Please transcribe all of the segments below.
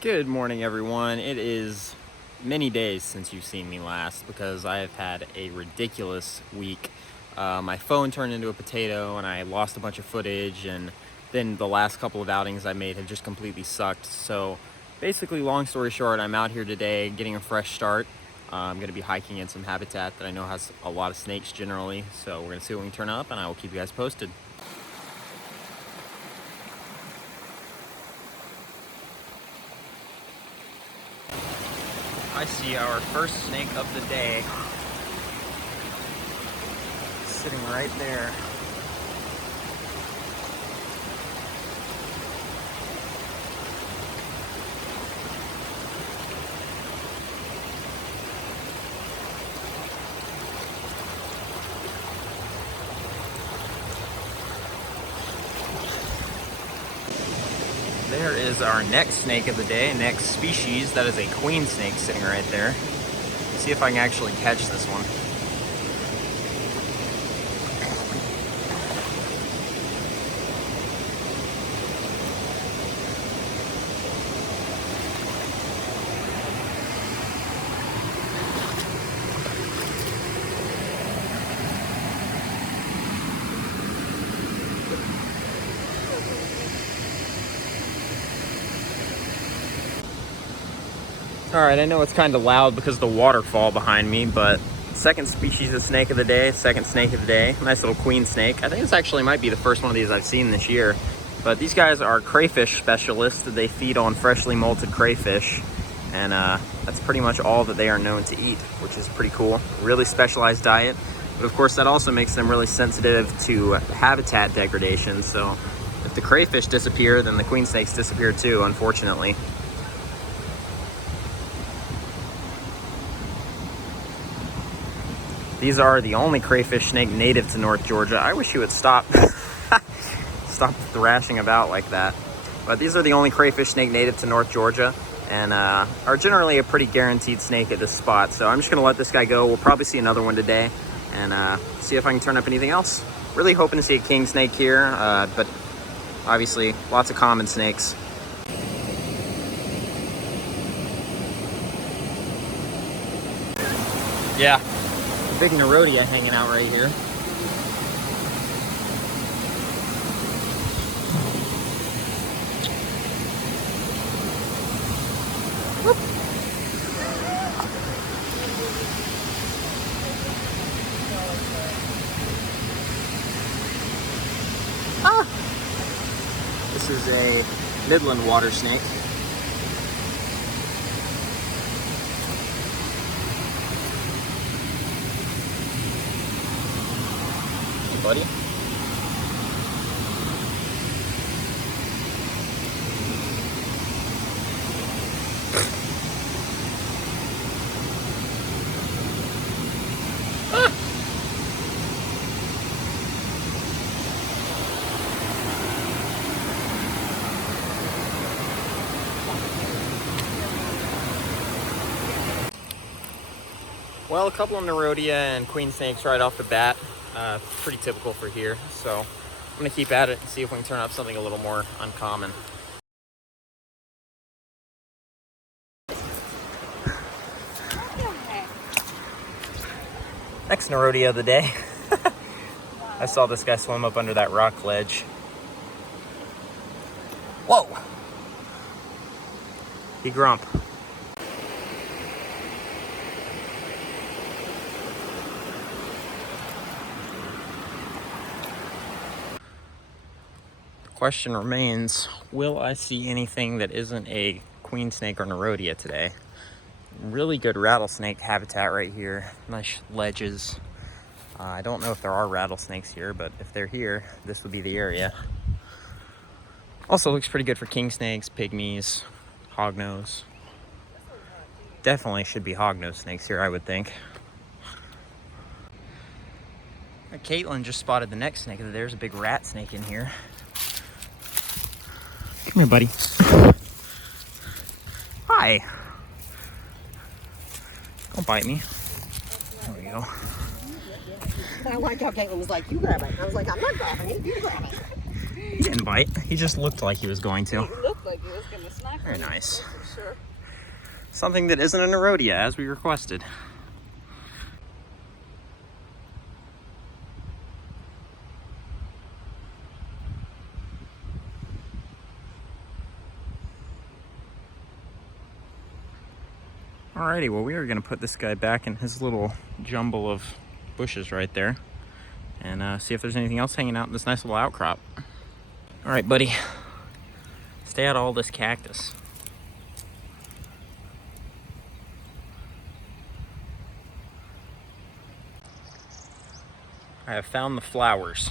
Good morning, everyone. It is many days since you've seen me last because I have had a ridiculous week. My phone turned into a potato and I lost a bunch of footage, and then the last couple of outings I made have just completely sucked. So basically, long story short, I'm out here today getting a fresh start. I'm going to be hiking in some habitat that I know has a lot of snakes generally, so we're going to see what we can turn up, and I will keep you guys posted. I see our first snake of the day sitting right there. There is our next snake of the day, next species. That is a queen snake sitting right there. Let's see if I can actually catch this one. Alright, I know it's kind of loud because of the waterfall behind me, but second species of snake of the day, second snake of the day. Nice little queen snake. I think this actually might be the first one of these I've seen this year. But these guys are crayfish specialists. They feed on freshly molted crayfish, and that's pretty much all that they are known to eat, which is pretty cool. Really specialized diet, but of course that also makes them really sensitive to habitat degradation. So if the crayfish disappear, then the queen snakes disappear too, unfortunately. These are the only crayfish snake native to North Georgia. I wish you would stop thrashing about like that. But these are the only crayfish snake native to North Georgia, and are generally a pretty guaranteed snake at this spot. So I'm just gonna let this guy go. We'll probably see another one today, and see if I can turn up anything else. Really hoping to see a king snake here, but obviously lots of common snakes. Yeah. Big Nerodia hanging out right here. Whoop. Ah. This is a Midland water snake. Buddy. Ah. Well, a couple of Nerodia and queen snakes right off the bat. Pretty typical for here, so I'm gonna keep at it and see if we can turn up something a little more uncommon. Next Nerodia of the day. I saw this guy swim up under that rock ledge. Whoa! He grump. Question remains, will I see anything that isn't a queen snake or Nerodia today? Really good rattlesnake habitat right here. Nice ledges. I don't know if there are rattlesnakes here, but if they're here, this would be the area. Also looks pretty good for king snakes, pygmies, hognose. Definitely should be hognose snakes here, I would think. Caitlin just spotted the next snake. There's a big rat snake in here. Come here, buddy. Hi. Don't bite me. There we go. I like how Caitlin was like, you grab it. I was like, I'm not grabbing it, you grab it. He didn't bite. He just looked like he was going to. It looked like it was gonna snack Very on you, nice. that's for sure. Something that isn't an Erodia, as we requested. Alrighty, well, we are going to put this guy back in his little jumble of bushes right there and see if there's anything else hanging out in this nice little outcrop. Alright, buddy. Stay out of all this cactus. I have found the flowers.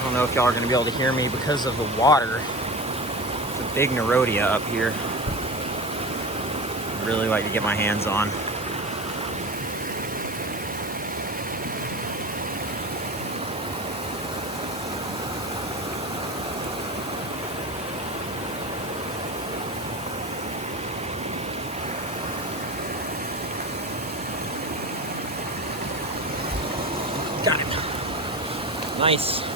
I don't know if y'all are going to be able to hear me because of the water. It's a big Nerodia up here. I'd really like to get my hands on. Got it. Nice.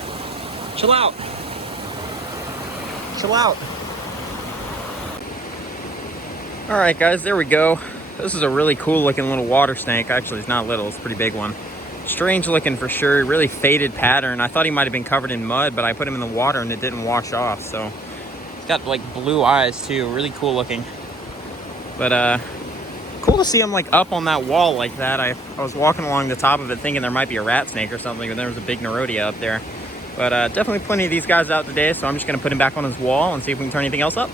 Chill out. Chill out. All right, guys, there we go. This is a really cool looking little water snake. Actually, it's not little, it's a pretty big one. Strange looking for sure, really faded pattern. I thought he might have been covered in mud, but I put him in the water and it didn't wash off. So he's got like blue eyes too, really cool looking. But cool to see him like up on that wall like that. I was walking along the top of it thinking there might be a rat snake or something, but there was a big Nerodia up there. But definitely plenty of these guys out today, so I'm just gonna put him back on his wall and see if we can turn anything else up.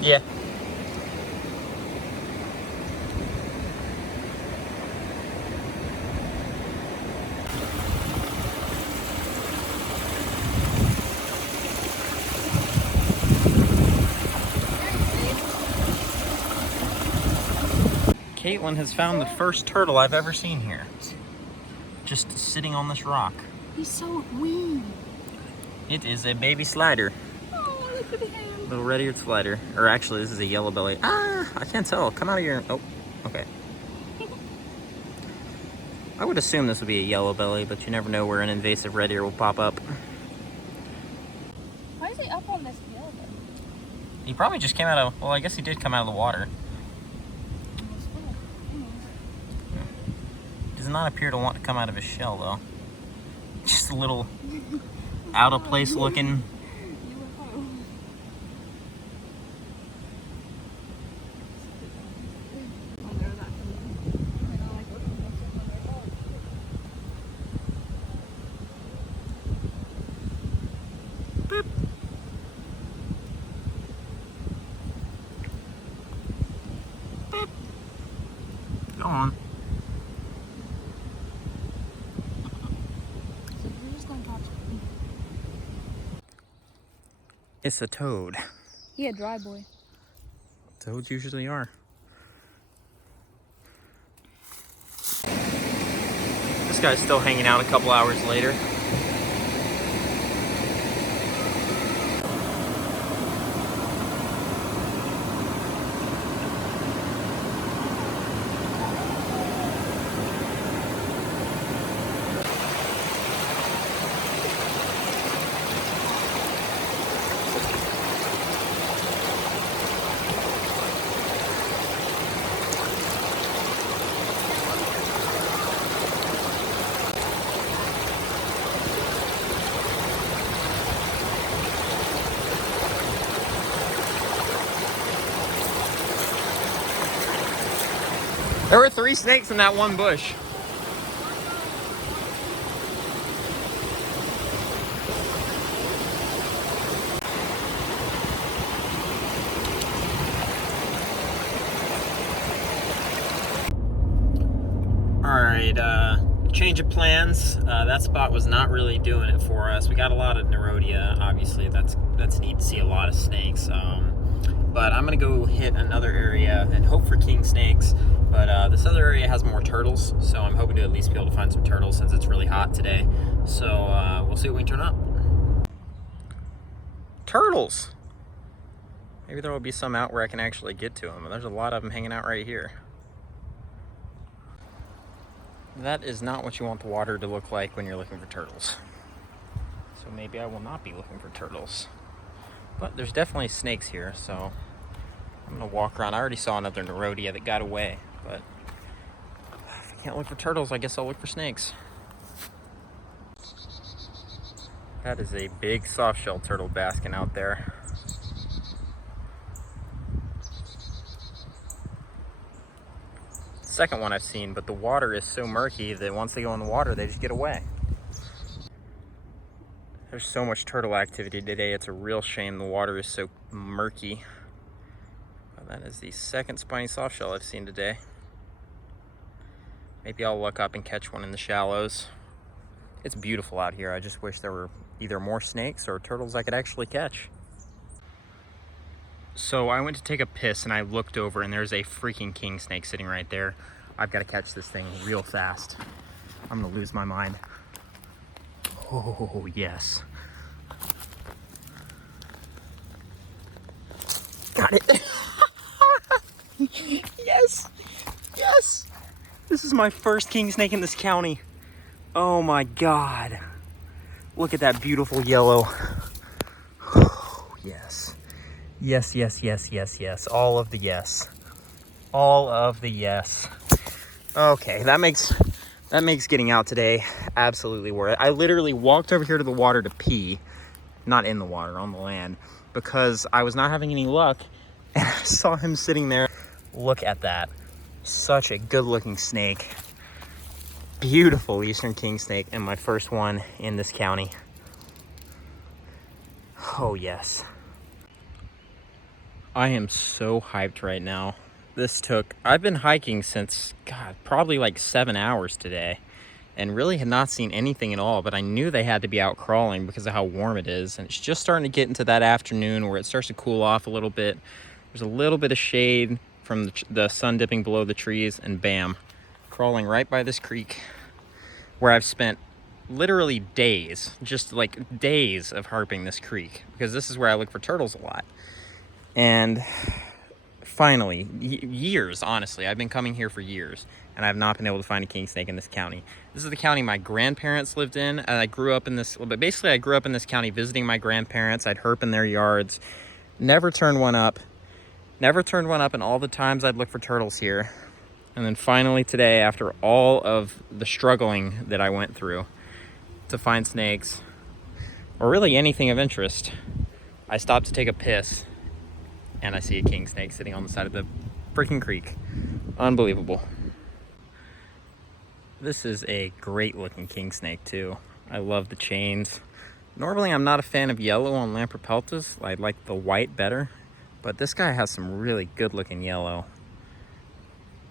Yeah. Caitlin has found the first turtle I've ever seen here. Just sitting on this rock. He's so wee. It is a baby slider. Oh, look at him. Little red-eared slider. Or actually, this is a yellow belly. Ah, I can't tell. Come out of your... Oh, okay. I would assume this would be a yellow belly, but you never know where an invasive red ear will pop up. Why is he up on this hill though? He probably just came out of... Well, I guess he did come out of the water. Does not appear to want to come out of his shell, though. Just a little out-of-place looking... Boop. Boop. Go on. It's a toad. He a dry boy. Toads usually are. This guy's still hanging out a couple hours later. There were 3 snakes in that one bush. right, change of plans. That spot was not really doing it for us. We got a lot of Nerodia, obviously. That's neat to see a lot of snakes. But I'm gonna go hit another area and hope for king snakes. But this other area has more turtles, so I'm hoping to at least be able to find some turtles since it's really hot today. So we'll see what we can turn up. Turtles! Maybe there will be some out where I can actually get to them. There's a lot of them hanging out right here. That is not what you want the water to look like when you're looking for turtles. So maybe I will not be looking for turtles. But there's definitely snakes here, so I'm gonna walk around. I already saw another Nerodia that got away, but if I can't look for turtles, I guess I'll look for snakes. That is a big softshell turtle basking out there. Second one I've seen, but the water is so murky that once they go in the water, they just get away. There's so much turtle activity today. It's a real shame the water is so murky. But that is the second spiny softshell I've seen today. Maybe I'll look up and catch one in the shallows. It's beautiful out here. I just wish there were either more snakes or turtles I could actually catch. So I went to take a piss and I looked over and there's a freaking king snake sitting right there. I've got to catch this thing real fast. I'm gonna lose my mind. Oh, yes. Got it. Yes, yes. This is my first king snake in this county. Oh my God. Look at that beautiful yellow. Oh, yes. Yes, yes, yes, yes, yes. All of the yes. All of the yes. Okay, that makes getting out today absolutely worth it. I literally walked over here to the water to pee. Not in the water, on the land. Because I was not having any luck. And I saw him sitting there. Look at that. Such a good looking snake. Beautiful eastern king snake. And my first one in this county. Oh, yes. I am so hyped right now. I've been hiking since, God, probably like 7 hours today. And really had not seen anything at all. But I knew they had to be out crawling because of how warm it is. And it's just starting to get into that afternoon where it starts to cool off a little bit. There's a little bit of shade from the sun dipping below the trees. And bam, crawling right by this creek. Where I've spent literally days, just like days of harping this creek. Because this is where I look for turtles a lot. And finally, years, honestly, I've been coming here for years, and I've not been able to find a king snake in this county. This is the county my grandparents lived in, and I grew up in this, but basically I grew up in this county visiting my grandparents. I'd herp in their yards, never turned one up, and all the times I'd look for turtles here. And then finally today, after all of the struggling that I went through to find snakes, or really anything of interest, I stopped to take a piss. And I see a king snake sitting on the side of the freaking creek. Unbelievable. This is a great looking king snake too. I love the chains. Normally I'm not a fan of yellow on Lamprepeltas. I like the white better. But this guy has some really good looking yellow.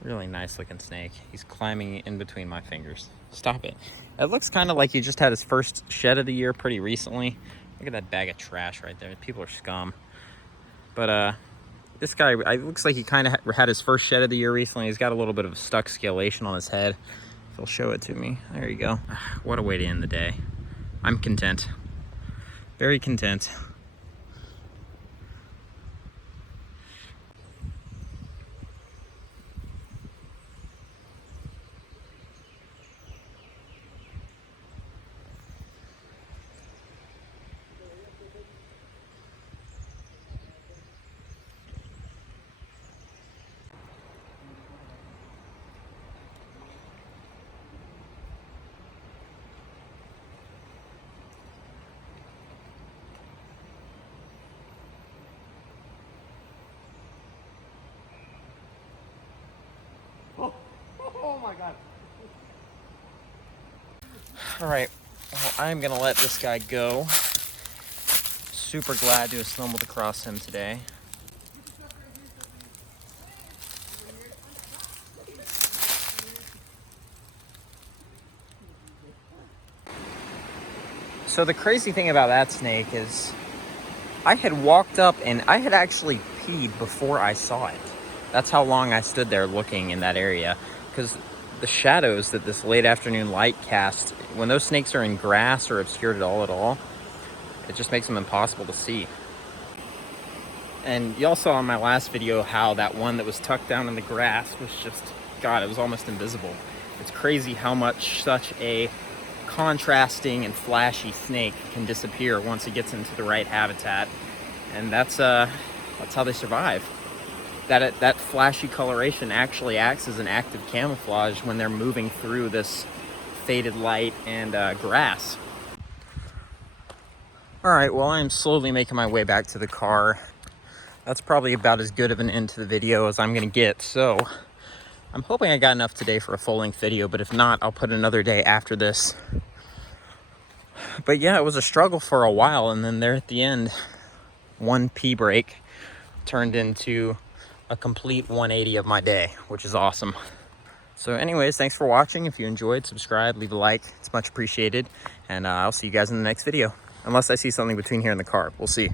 Really nice looking snake. He's climbing in between my fingers. Stop it. It looks kind of like he just had his first shed of the year pretty recently. Look at that bag of trash right there. People are scum. But this guy, it looks like he kind of had his first shed of the year recently. He's got a little bit of stuck scalation on his head. If he'll show it to me. There you go. What a way to end the day. I'm content. Very content. Oh my God. All right, well, I'm gonna let this guy go. Super glad to have stumbled across him today. So the crazy thing about that snake is I had walked up and I had actually peed before I saw it. That's how long I stood there looking in that area, because the shadows that this late afternoon light cast, when those snakes are in grass or obscured at all, it just makes them impossible to see. And y'all saw in my last video how that one that was tucked down in the grass was just, God, it was almost invisible. It's crazy how much such a contrasting and flashy snake can disappear once it gets into the right habitat. And that's how they survive. That flashy coloration actually acts as an active camouflage when they're moving through this faded light and grass. All right, well, I'm slowly making my way back to the car. That's probably about as good of an end to the video as I'm gonna get. So I'm hoping I got enough today for a full-length video, but if not, I'll put another day after this. But yeah, it was a struggle for a while, and then there at the end, one pee break turned into a complete 180 of my day, which is awesome. So anyways, thanks for watching. If you enjoyed, subscribe, leave a like. It's much appreciated. And I'll see you guys in the next video. Unless I see something between here and the car. We'll see.